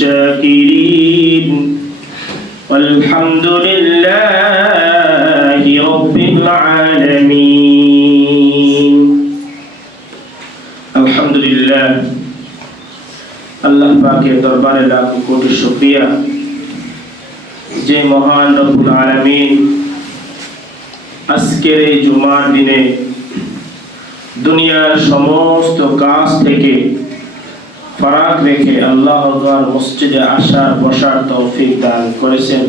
الشاكرين والحمد لله رب العالمين الحمد لله আল্লাহ পাকের দরবারে লাখ কোটি শুকরিয়া যে মহান রব্বুল আলামিন আজকের এই জুমার দিনে দুনিয়ার সমস্ত কাজ থেকে ফারাক রেখে আল্লাহ আকবার মসজিদে আসার বসার তৌফিক দান করেছেন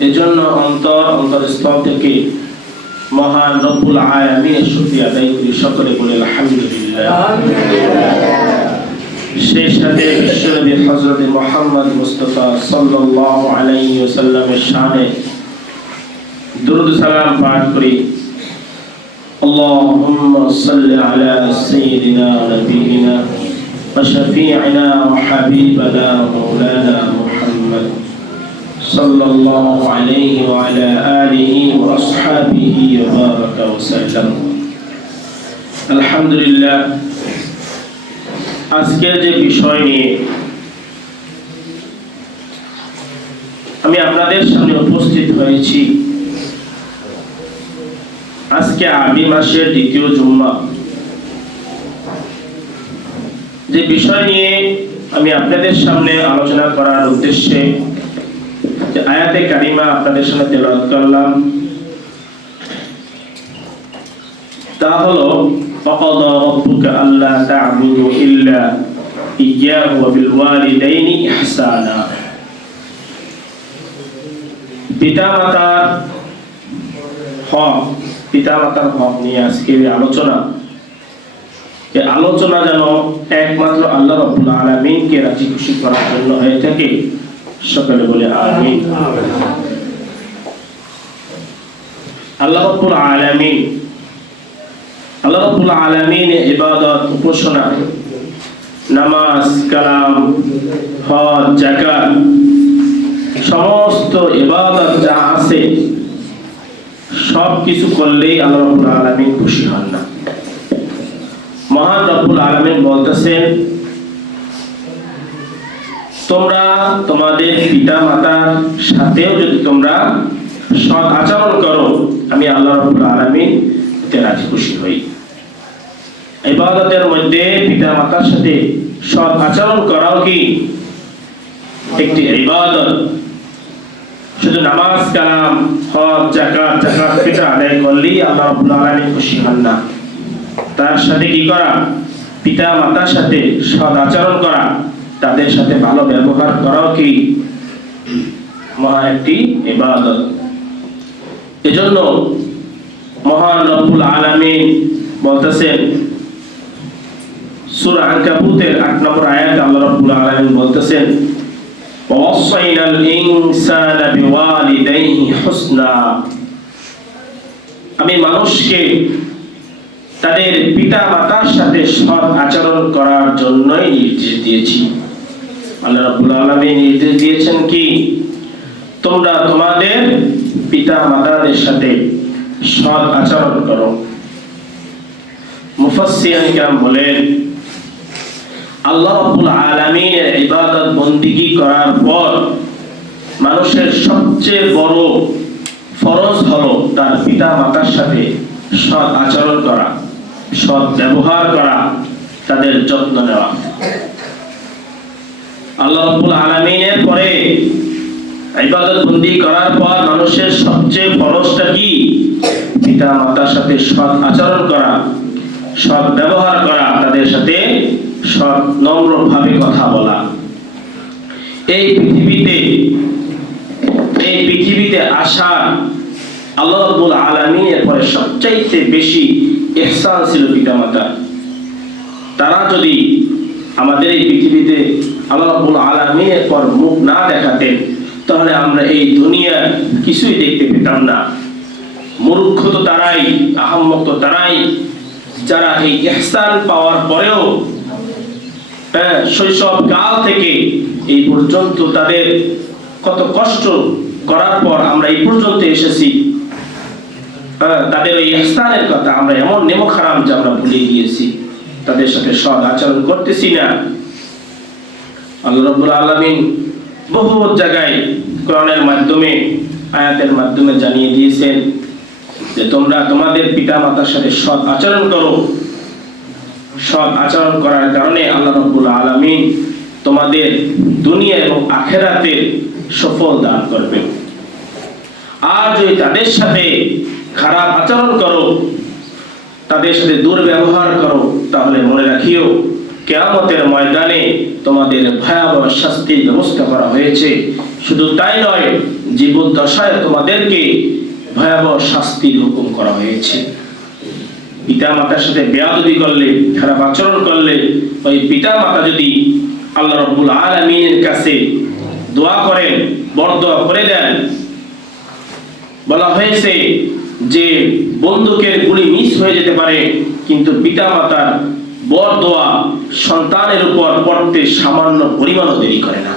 এজন্য অন্তর অন্তরস্থল থেকে মহান রব্বুল আলামিনের শুকরিয়া আদায় করি সকলে বলে আলহামদুলিল্লাহ সেই সাথে বিশ্বনবী হযরত মুহাম্মদ মুস্তাফা সাল্লাল্লাহু আলাইহি ওয়াসাল্লামের শানে দুরূদ সালাম পাঠ করি اللهم صل على سيدنا نبينا وشفيعنا وحبيبنا مولانا محمد صلى الله عليه وعلى آله وأصحابه وبارك وسلم الحمد لله আজকের যে বিষয় নিয়ে আমি আপনাদের সামনে উপস্থিত হয়েছি আজকে আরবি মাসের দ্বিতীয় জুম্মা যে বিষয় নিয়ে আমি আপনাদের সামনে আলোচনা করার উদ্দেশ্যে যে আয়াতে কারিমা আপনাদের সামনে তেলাওয়াত করলাম, তা হলো পিতামাতার হক পিতামাতার হক নিয়ে আজকের আলোচনা যে আলোচনা যেন একমাত্র আল্লাহ রব্বুল আলামিনকে রাজি খুশি করার জন্য হয়ে থাকে। সকলে বলে আমিন। আল্লাহ রব্বুল আলামিন, আল্লাহ রব্বুল ইবাদত, উপাসনা, নামাজ, কালাম, হজ, যাকাত, সমস্ত ইবাদত যা আছে সব কিছু করলেই আল্লাহ রব্বুল আলামিন খুশি হন না। মহান রব্বুল আলামিন বলতেছেন, তোমরা তোমাদের পিতা মাতার সাথেও যদি তোমরা সৎ আচরণ করো, আমি আল্লাহ রব্বুল আলামিন এতে রাজি খুশি হই। ইবাদতের মধ্যে পিতা মাতার সাথে সৎ আচরণ করাও কি একটি ইবাদত? শুধু নামাজ, কালাম, হজ জাকাত জাকাত ফিতর আদায় করলেই আল্লাহ রাব্বুল আলামিন খুশি হন না। তার সাথে কি করা পিতা মাতার সাথে সৎ আচরণ করা তাদের সাথে ভালো ব্যবহার করাও কি মহা একটি ইবাদত এজন্য মহান রব্বুল আলামিন বলতেছেন সূরা আনকাবুতের 8 নম্বর আয়াতে আল্লাহ রাব্বুল আলামিন বলতেছেন ووصينا الإنسان بوالديه حسنا আমি মানুষকে তাদের পিতা মাতার সাথে সৎ আচরণ করার জন্যই নির্দেশ দিয়েছি। আল্লাহ রাব্বুল আলামিন নির্দেশ দিয়েছেন কি, তোমরা তোমাদের পিতা মাতাদের সাথে সৎ আচরণ করো। মুফাসসিরিন কিরাম বলেন, আল্লাহ রাব্বুল আলামিনের ইবাদত বন্দিগি করার পর মানুষের সবচেয়ে বড় ফরজ হলো তার পিতা মাতার সাথে সৎ আচরণ করা। সৎ ব্যবহার করা তাদের যত্ন নেওয়া। আল্লাহ রাব্বুল পরে ইবাদত বন্দি করার পর মানুষের সবচেয়ে ফরজটা কি? পিতা মাতার সাথে সৎ আচরণ করা, সৎ ব্যবহার করা, তাদের সাথে সৎ, নম্রভাবে কথা বলা। এই পৃথিবীতে এই পৃথিবীতে আসা আল্লাহ রাব্বুল আলামিনের পরে সবচাইতে বেশি ইহসান ছিল পিতামাতা তারা যদি আমাদের এই পৃথিবীতে আল্লাহ রাব্বুল আলামিনের পর মুখ না দেখাতেন, তাহলে আমরা এই দুনিয়া কিছুই দেখতে পেতাম না। মূর্খ তো তারাই, আহম্মক তো তারাই। যারা এই ইহসান পাওয়ার পরেও হ্যাঁ শৈশব কাল থেকে এই পর্যন্ত তাদের কত কষ্ট করার পর আমরা এই পর্যন্ত এসেছি। তাদের ওই ইহসানের কথা, আমরা এমন নেমো খারাপ যে আমরা ভুলে গিয়েছি, তাদের সাথে সৎ আচরণ করতেছি না। আল্লাহ রাব্বুল আলামিন বহু জায়গায় কোরআনের মাধ্যমে, আয়াতের মাধ্যমে জানিয়ে দিয়েছেন যে তোমরা তোমাদের পিতা মাতার সাথে সৎ আচরণ করো। সৎ আচরণ করার কারণে আল্লাহ রাব্বুল আলামিন তোমাদের দুনিয়া এবং আখেরাতে সফল দান করবেন। আর যদি তাদের সাথে খারাপ আচরণ করো, তাদের সাথে দুর্ব্যবহার করো, তাহলে মনে রাখিও, কেয়ামতের ময়দানে তোমাদের ভয়াবহ শাস্তির ব্যবস্থা করা হয়েছে। শুধু তাই নয় জীবন দশায় তোমাদেরকে ভয়াবহ শাস্তির হুকুম করা হয়েছে। পিতা মাতার সাথে বেয়াদবি করলে, খারাপ আচরণ করলে, ওই পিতা মাতা যদি আল্লাহ রব্বুল আলমিনের কাছে দোয়া করেন, বরদোয়া করে দেন, বলা হয়েছে যে বন্দুকের গুলি মিস হয়ে যেতে পারে কিন্তু পিতা মাতার বর দোয়া সন্তানের উপর পড়তে সামান্য পরিমাণও দেরি করে না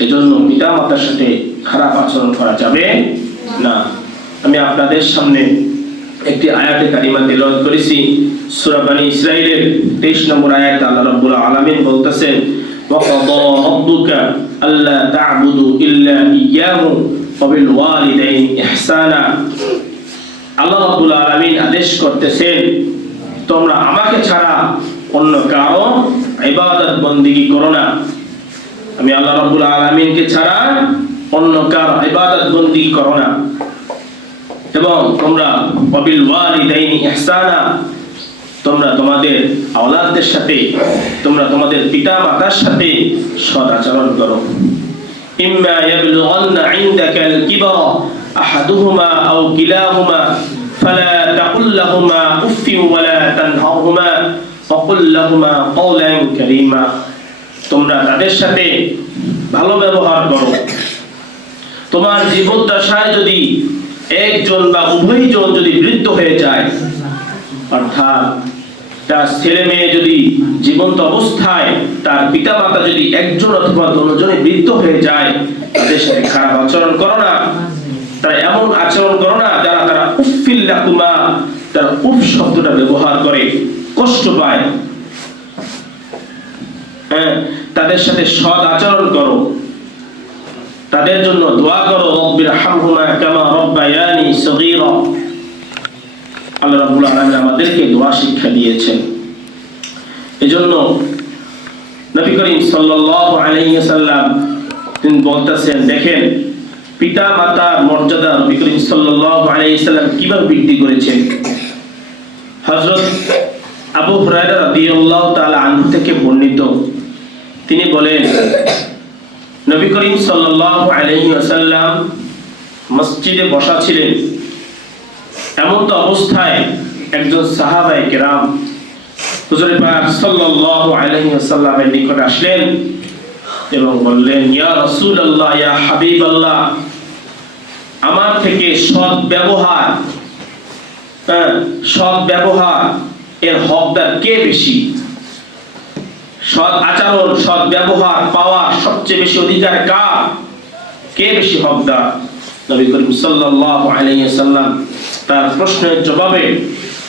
এজন্য পিতা মাতার সাথে খারাপ আচরণ করা যাবে না আমি আপনাদের সামনে একটি আয়াতে কারিমা তেলাওয়াত করেছি সূরা বনি ইসরাইলের 23 নম্বর আয়াত আল্লাহ রাব্বুল আলামিন বলতেছেন وقضى ربك ألا تعبدوا إلا إياه وبالوالدين إحسانا আল্লাহ রাব্বুল আলামিন আদেশ করতেছেন, তোমরা আমাকে ছাড়া অন্য কারও ইবাদত বন্দিগি করো না। আমি আল্লাহ রাব্বুল আলামিনকে ছাড়া অন্য কারও ইবাদত বন্দিগি করো না। এবং তোমরা অবিল ওয়ালিদাইনি ইহসানা, তোমরা তোমাদের আওলাদদের সাথে, তোমরা তোমাদের পিতা মাতার সাথে সৎ আচরণ করো। ইম্মা ইয়াবলুগান্না ইনদাকা আল-কিবর আহাদুহুমা আও কিলাহুমা, ফালা তাকুল লাহুমা উফফিন ওয়ালা তানহারহুমা ওয়াকুল লাহুমা কওলান কারীমা। তোমরা তাদের সাথে ভালো ব্যবহার করো। তোমার জীবদ্দশায় যদি একজন বা উভয়জন যদি বৃদ্ধ হয়ে যায়, অর্থাৎ তার ছেলে মেয়ে যদি জীবন্ত অবস্থায়, তার পিতা মাতা যদি একজন অথবা দুজনে বৃদ্ধ হয়ে যায়, তাদের সাথে খারাপ আচরণ করো না। তারা এমন আচরণ করো না যারা তারা উফিল্লাকুমা তারা উফ শব্দটা ব্যবহার করে, কষ্ট পায়। হ্যাঁ তাদের সাথে সৎ আচরণ করো। তাদের জন্য দোয়া করো, রব্বির হামহুমা কামা রব্বায়ানি সগীরা। আল্লাহ রাব্বুল আলামিন আমাদেরকে দোয়া শিক্ষা দিয়েছেন। এজন্য নবী করিম সাল্লাল্লাহু আলাইহি ওয়াসাল্লাম তিনি বলতেছেন, দেখেন পিতা মাতার মর্যাদা নবী ওয়াসাল্লাম কীভাবে বৃদ্ধি করেছেন? হযরত আবু আনহু থেকে বর্ণিত। তিনি বলেন, নবী করিম ওয়াসাল্লাম মসজিদে বসা ছিলেন। এমন তো অবস্থায় একজন সাহাবায়ে কেরাম হুজুর পাক নিকট আসলেন এবং বললেন, ইয়া রাসূলুল্লাহ, ইয়া হাবিবাল্লাহ আমার থেকে সৎ ব্যবহার হ্যাঁ, সৎ ব্যবহার এর হকদার কে বেশি? সৎ আচরণ সৎ ব্যবহার পাওয়া সবচেয়ে বেশি অধিকার কার? কে বেশি হকদার? নবী করিম সাল্লাল্লাহু আলাইহি ওয়াসাল্লাম তার প্রশ্নের জবাবে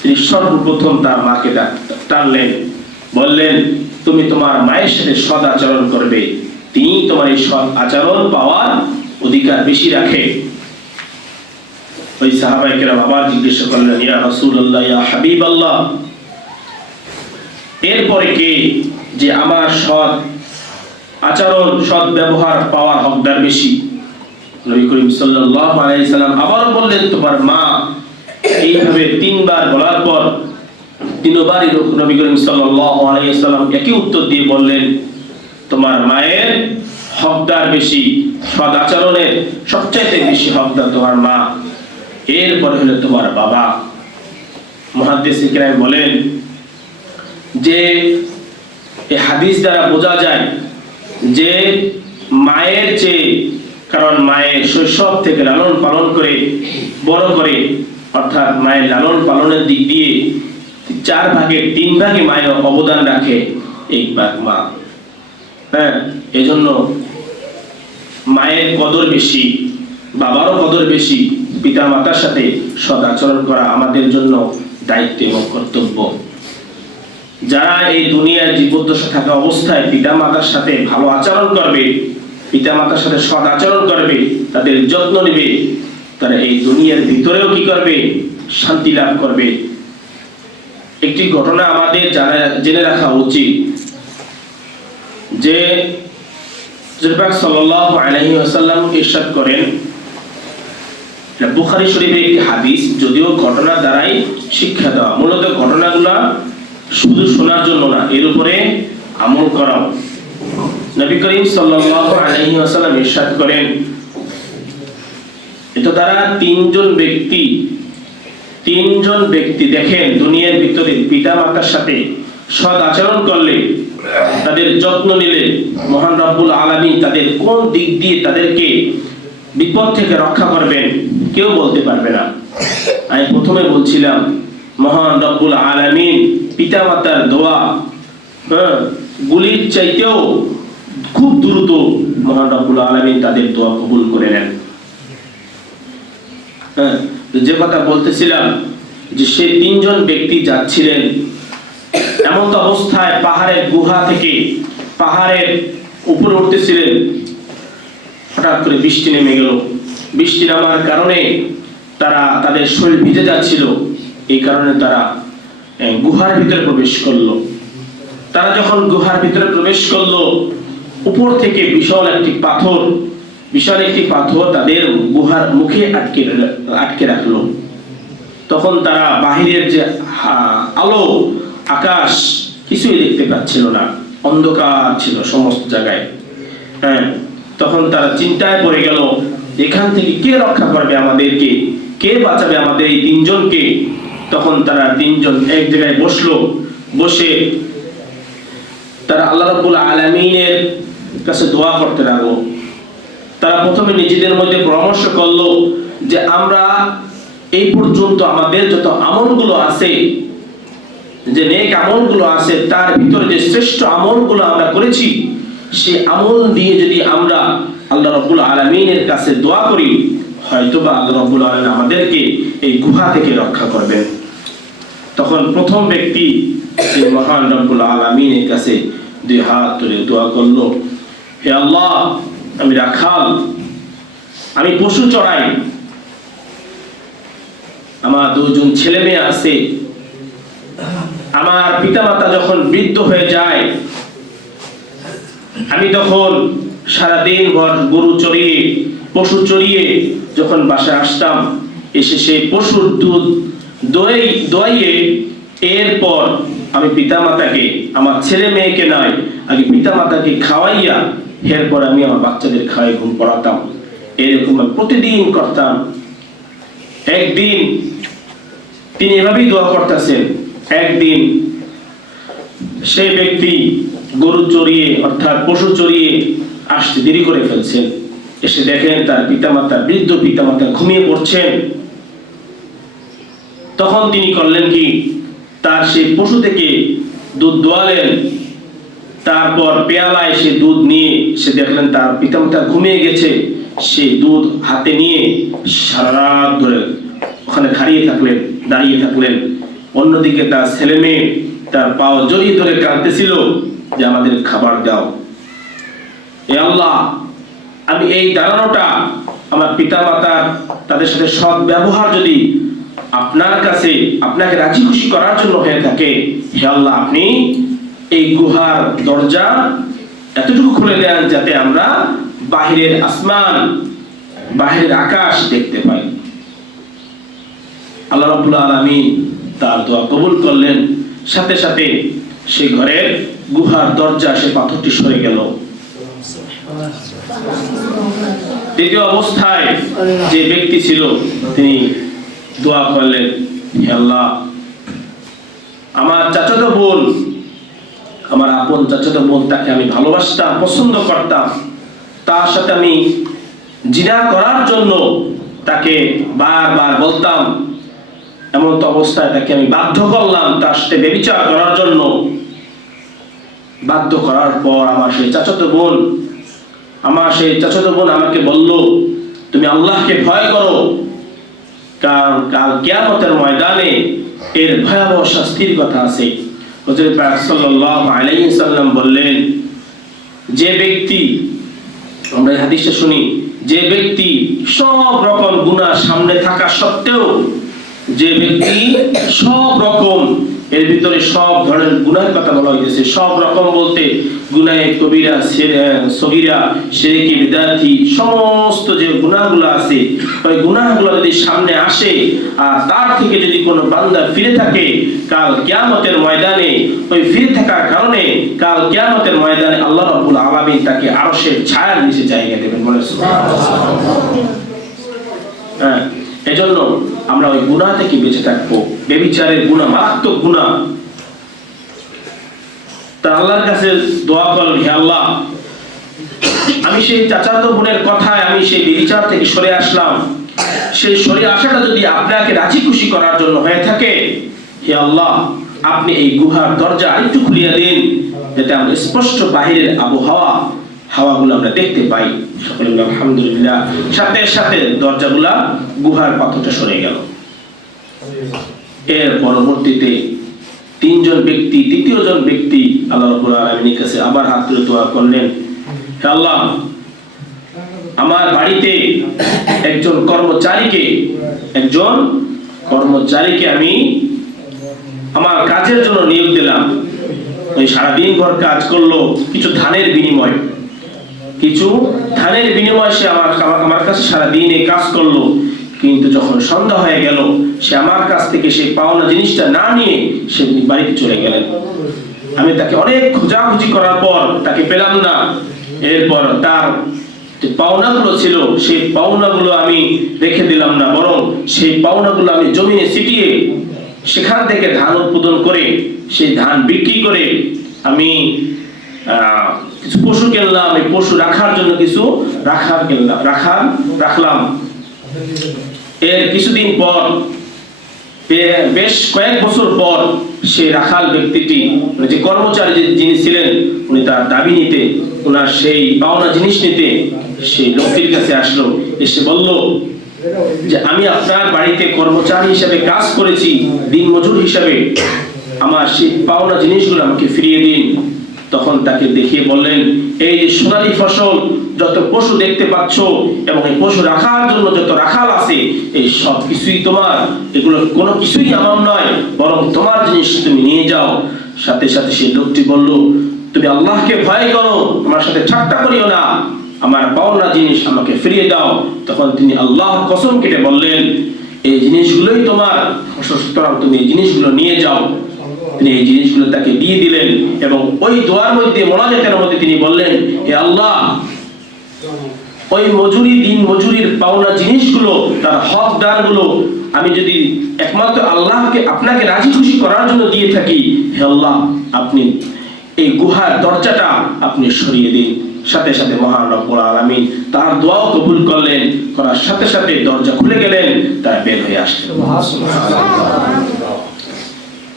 তিনি সর্বপ্রথম তার মাকে টানলেন বললেন তুমি তোমার মায়ের সাথে সৎ আচরণ করবে। তিনি তোমার এই সৎ আচরণ পাওয়ার অধিকার বেশি রাখে। ওই সাহাবাইকেরা আবার জিজ্ঞাসা করলেন, ইয়া রাসূলুল্লাহ, ইয়া হাবিবাল্লাহ? এরপরে কে যে আমার সৎ আচরণ, সৎ ব্যবহার পাওয়ার হকদার বেশি? নবী করিম সাল্লাল্লাহু আলাইহি সাল্লাম আবারও বললেন, তোমার মা। এইভাবে তিনবার বলার পর তিনবারই নবী করিম সাল্লাল্লাহু আলাইহি সাল্লাম একই উত্তর দিয়ে বললেন, তোমার মায়ের হকদার বেশি, সৎ আচরণের সবচাইতে বেশি হকদার তোমার মা। এরপরে হলো তোমার বাবা। ইকরাম বলেন যে এই হাদিস দ্বারা বোঝা যায় যে, মায়ের যে কারণ মায়ের শৈশব থেকে লালন পালন করে, বড় করে, অর্থাৎ মায়ের লালন পালনের দিক দিয়ে চার ভাগের তিন ভাগে মায়ের অবদান রাখে এক ভাগ মা। হ্যাঁ এজন্য মায়ের কদর বেশি, বাবারও কদর বেশি পিতা মাতার সাথে সদাচরণ করা আমাদের জন্য দায়িত্ব এবং কর্তব্য। যারা এই দুনিয়ার জীবদ্দশা থাকা অবস্থায় পিতা মাতার সাথে ভালো আচরণ করবে পিতা মাতার সাথে সৎ আচরণ করবে, তাদের যত্ন নেবে, তারা এই দুনিয়ার ভিতরেও কি করবে? শান্তি লাভ করবে। একটি ঘটনা আমাদের জানা, জেনে রাখা উচিত যে জুরবাক সাল্লাল্লাহু আলাইহি ওয়াসাল্লাম ইরশাদ করেন বুখারী শরীফের একটি হাদিস, যদিও ঘটনা দ্বারাই শিক্ষা দেওয়া। মূলত ঘটনাগুলা শুধু শোনার জন্য না, এর উপরে আমল করাও। নবী করিম সাল্লাল্লাহু আলাইহি ওয়াসাল্লাম ইরশাদ করেন এটা দ্বারা তিনজন ব্যক্তি তিনজন ব্যক্তি দেখেন দুনিয়ার ভিতরে পিতা মাতার সাথে সৎ আচরণ করলে, তাদের যত্ন নিলে মহান রব্বুল আলামিন তাদের কোন দিক দিয়ে তাদেরকে বিপদ থেকে রক্ষা করবেন? কেউ বলতে পারবে না। আমি প্রথমে বলছিলাম, মহান রব্বুল আলামিন পিতা মাতার দোয়া হ্যাঁ গুলির চাইতেও খুব দ্রুত মহান রব্বুল আলামিন তাদের দোয়া কবুল করে নেন। হ্যাঁ যে কথা বলতেছিলাম, যে সে তিনজন ব্যক্তি যাচ্ছিলেন, এমন তো অবস্থায় পাহাড়ের গুহা থেকে পাহাড়ের উপরে উঠতেছিলেন। হঠাৎ করে বৃষ্টি নেমে গেল। বৃষ্টি নামার কারণে তারা তাদের শরীর ভিজে যাচ্ছিল। এই কারণে তারা গুহার ভিতরে প্রবেশ করল। তারা যখন গুহার ভিতরে প্রবেশ করল, উপর থেকে বিশাল একটি পাথর, বিশাল একটি পাথর তাদের গুহার মুখে আটকে আটকে রাখল। তখন তারা বাহিরের যে আলো, আকাশ, কিছুই দেখতে পাচ্ছিল না। অন্ধকার ছিল সমস্ত জায়গায়। হ্যাঁ তখন তারা চিন্তায় পড়ে গেল এখান থেকে কে রক্ষা করবে আমাদেরকে? কে বাঁচাবে আমাদের এই তিনজনকে? তখন তারা তিনজন এক জায়গায় বসল। বসে তারা আল্লাহ রাব্বুল আলামিনের কাছে দোয়া করতে লাগল। তারা প্রথমে নিজেদের মধ্যে পরামর্শ করল যে, আমরা এই পর্যন্ত আমাদের যত আমলগুলো আছে, যে নেক আমলগুলো আছে, তার ভিতরে যে শ্রেষ্ঠ আমলগুলো আমরা করেছি সেই আমল দিয়ে যদি আমরা আল্লাহ রব্বুল আলমিনের কাছে দোয়া করি, হয়তোবা আল্লাহ রব্বুল আলমিন আমাদেরকে এই গুহা থেকে রক্ষা করবেন। তখন প্রথম ব্যক্তি যে মহান রব্বুল আলমিনের কাছে দুই হাত তুলে দোয়া করল, হে আল্লাহ, আমি রাখাল, আমি পশু চড়াই। আমার দুজন ছেলে মেয়ে আছে। আমার পিতামাতা যখন বৃদ্ধ হয়ে যায় আমি তখন সারাদিন ঘর, গরু চড়িয়ে, পশু চড়িয়ে যখন বাসায় আসতাম, এসে সেই পশুর দুধ দই দইয়ে এরপর আমি পিতামাতাকে, আমার ছেলে মেয়েকে নয় আগে পিতামাতাকে খাওয়াইয়া এরপর আমি আমার বাচ্চাদের খাওয়াই, ঘুম পড়াতাম। এরকম আমি প্রতিদিন করতাম। একদিন তিনি এভাবেই দোয়া করতেছেন। একদিন সেই ব্যক্তি গরু চড়িয়ে অর্থাৎ পশু চড়িয়ে আসতে দেরি করে ফেলছেন এসে দেখেন তার পিতামাতা, বৃদ্ধ পিতামাতা ঘুমিয়ে পড়ছেন। তখন তিনি করলেন কি? তার সেই পশু থেকে দুধ দোয়ালেন। তারপর পেয়ালায় সে দুধ নিয়ে সে দেখলেন তার পিতামাতা ঘুমিয়ে গেছে। সে দুধ হাতে নিয়ে সারা ধরে ওখানে দাঁড়িয়ে থাকলেন দাঁড়িয়ে থাকলেন। অন্যদিকে তার ছেলে মেয়ে তার পাও জড়িয়ে ধরে কাঁদতেছিল যে, আমাদের খাবার দাও। এ আল্লাহ, আমি এই দাঁড়ানোটা আমার পিতা মাতার তাদের সাথে সৎ ব্যবহার যদি আপনার কাছে আপনাকে রাজি খুশি করার জন্য হয়ে থাকে, হে আল্লাহ, আপনি এই গুহার দরজা এতটুকু খুলে দেন যাতে আমরা বাহিরের আসমান, বাহিরের আকাশ দেখতে পাই। আল্লাহ রাব্বুল আলামিন তার দোয়া কবুল করলেন। সাথে সাথে সে ঘরের গুহার দরজা, সে পাথরটি সরে গেল। দ্বিতীয় অবস্থায় যে ব্যক্তি ছিল, তিনি দোয়া করলেন আল্লাহ, আমার চাচাতো বোন, আমার আপন চাচাতো বোন, তাকে আমি ভালোবাসতাম, পছন্দ করতাম। তার সাথে আমি জিনা করার জন্য তাকে বারবার বলতাম এমন তো অবস্থায় তাকে আমি বাধ্য করলাম তার সাথে বেবিচার করার জন্য। বাধ্য করার পর আমার সেই চাচাতো বোন, আমার সেই চাচাতো বোন আমাকে বলল, তুমি আল্লাহকে ভয় করো। কারণ কাল কিয়ামতের ময়দানে এর ভয়াবহ শাস্তির কথা আছে। হযরত পাক সাল্লাল্লাহু আলাইহি সাল্লাম বললেন, যে ব্যক্তি, আমরা হাদিসটা শুনি, যে ব্যক্তি সব রকম গুনাহ সামনে থাকা সত্ত্বেও যে ব্যক্তি সব রকম, এর ভিতরে সব ধরনের গুনাহের কথা বলা হয়েছে সব রকম বলতে গুনাহে কবিরা সগীরা, সেরেকি বিদ্যার্থী সমস্ত যে গুনাহগুলো আছে, ওই গুনাহগুলো যদি সামনে আসে, আর তার থেকে যদি কোনো বান্দা ফিরে থাকে, কাল কিয়ামতের ময়দানে, ওই ফিরে থাকার কারণে কাল কিয়ামতের ময়দানে আল্লাহ রাব্বুল আলামিন তাকে আরশের ছায়ার নিচে জায়গা দেবেন বলে হ্যাঁ। এজন্য আমরা ওই গুনাহ থেকে বেঁচে থাকব। বেবিচারের গুনাহ মারাত্মক গুনাহ তা আল্লাহর কাছে দোয়া করলেন হে আল্লাহ, আমি সেই চাচাতো বোনের কথায় আমি সেই বেবিচার থেকে সরে আসলাম। সেই সরে আসাটা যদি আপনাকে রাজি খুশি করার জন্য হয়ে থাকে, হে আল্লাহ, আপনি এই গুহার দরজা আরেকটু খুলিয়া দিন, যাতে আমরা স্পষ্ট বাহিরের আবহাওয়া হাওয়াগুলো আমরা দেখতে পাই। সকলে আলহামদুলিল্লাহ। সাথে সাথে দরজাগুলা গুহার পাথরটা সরে গেল। এর পরবর্তীতে তিনজন ব্যক্তি তৃতীয় জন ব্যক্তি আল্লাহ রাব্বুল আলামিনের কাছে আবার হাত তুলে করলেন আল্লাহ, আমার বাড়িতে একজন কর্মচারীকে একজন কর্মচারীকে আমি আমার কাজের জন্য নিয়োগ দিলাম। ওই সারাদিন ভর কাজ করল, কিছু ধানের বিনিময়। কিছু ধানের বিনিময়ে সে আমার আমার- কাছে সারাদিন কাজ করল। কিন্তু যখন সন্ধ্যা হয়ে গেল, সে আমার কাছ থেকে সেই পাওনা জিনিসটা না নিয়ে সে বাড়িতে চলে গেলেন। আমি তাকে অনেক খোঁজাখুঁজি করার পর তাকে পেলাম না। এরপর তার যে পাওনাগুলো ছিল, সেই পাওনাগুলো আমি রেখে দিলাম না, বরং সেই পাওনাগুলো আমি জমিনে ছিটিয়ে সেখান থেকে ধান উৎপাদন করে, সেই ধান বিক্রি করে আমি কিছু পশু কিনলাম, এই পশু রাখার জন্য কিছু রাখার কিনলাম, রাখার, রাখলাম। এর কিছুদিন পর বেশ কয়েক বছর পর সেই রাখাল ব্যক্তিটি মানে যে কর্মচারী যিনি ছিলেন, উনি তার দাবি নিতে ওনার সেই পাওনা জিনিস নিতে সেই লোকটির কাছে আসলো। এসে বলল যে, আমি আপনার বাড়িতে কর্মচারী হিসেবে কাজ করেছি দিন মজুর হিসাবে। আমার সেই পাওনা জিনিসগুলো আমাকে ফিরিয়ে দিন। তখন তাকে দেখিয়ে বললেন, এই যে সোনালী ফসল, যত পশু দেখতে পাচ্ছ এবং এই পশু রাখার জন্য যত রাখাল আছে, এই সব কিছুই তোমার। এগুলো কোনো কিছুই আমার নয়, বরং তোমার জিনিস তুমি নিয়ে যাও। সাথে সাথে সেই লোকটি বলল, তুমি আল্লাহকে ভয় করো, আমার সাথে ঠাট্টা করিও না। আমার পাওনা জিনিস আমাকে ফিরিয়ে দাও। তখন তিনি আল্লাহ কসম কেটে বললেন, এই জিনিসগুলোই তোমার। সুতরাং তুমি এই জিনিসগুলো নিয়ে যাও। তিনি এই জিনিসগুলো তাকে দিয়ে দিলেন এবং ওই দোয়ার মধ্যে, মোনাজাতের মধ্যে তিনি বললেন, হে আল্লাহ, ওই মজুরি, দিন মজুরির পাওনা জিনিসগুলো, তার হক দানগুলো আমি যদি একমাত্র আল্লাহকে, আপনাকে রাজি খুশি করার জন্য দিয়ে থাকি, হে আল্লাহ, আপনি এই গুহার দরজাটা আপনি সরিয়ে দিন। সাথে সাথে মহান রব্বুল আলামিন তার দোয়াও কবুল করলেন। করার সাথে সাথে দরজা খুলে গেলেন, তারা বের হয়ে আসলেন।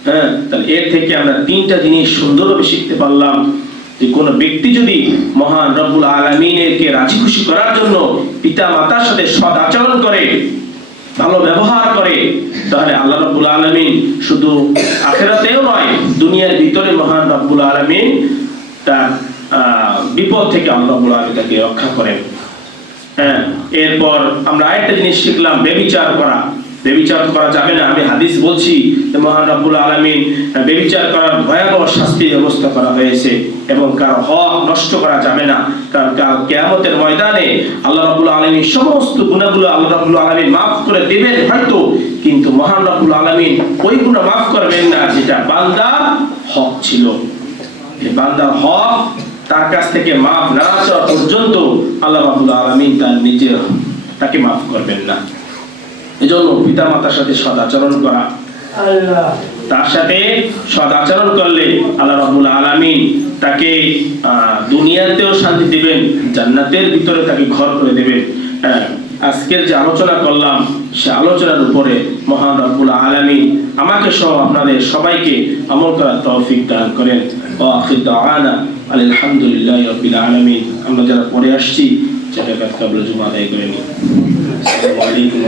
হ্যাঁ তাহলে এর থেকে আমরা তিনটা জিনিস সুন্দরভাবে শিখতে পারলাম যে কোন ব্যক্তি যদি মহান রব্বুল আলমিনকে রাজি খুশি করার জন্য পিতা মাতার সাথে সৎ আচরণ করে, ভালো ব্যবহার করে, তাহলে আল্লাহ রব্বুল আলমিন শুধু আখেরাতেও নয়, দুনিয়ার ভিতরে মহান রব্বুল আলমিন তার বিপদ থেকে আল্লাহ রব্বুল আলমিন তাকে রক্ষা করেন। হ্যাঁ এরপর আমরা আরেকটা জিনিস শিখলাম বেবিচার করা। বেবিচার করা যাবে না। আমি হাদিস বলছি মহান রব্বুল আলামিন, বেবিচার করার ভয়াবহ শাস্তির ব্যবস্থা করা হয়েছে এবং কার হক নষ্ট করা যাবে না। কারণ কাল কিয়ামতের ময়দানে আল্লাহ রাব্বুল আলামিন সমস্ত গুনাহগুলো আল্লাহ রাব্বুল আলামিন মাফ করে দেবেন হয়তো, কিন্তু মহান রব্বুল আলামিন ওই গুনাহ মাফ করবেন না যেটা বান্দার হক ছিল। বান্দার হক তার কাছ থেকে মাফ না চাওয়া পর্যন্ত আল্লাহ রাব্বুল আলামিন তার নিজের তাকে মাফ করবেন না। এজন্য পিতা মাতার সাথে সদাচরণ করা। তার সাথে সদাচরণ করলে আল্লাহ রাব্বুল আলামিন তাকে দুনিয়াতেও শান্তি দিবেন জান্নাতের ভিতরে তাকে ঘর করে দেবেন। আজকের যে আলোচনা করলাম সে আলোচনার উপরে মহান রব্বুল আলামিন আমাকে সহ আপনাদের সবাইকে আমল করার তৌফিক দান করেন। ও আখির দাওয়ানা আলহামদুলিল্লাহ রব্বিল আলামিন। আমরা যারা পরে আসছি সেটা কাবলা জুমা আদায় করে নিই। আসসালামু আলাইকুম।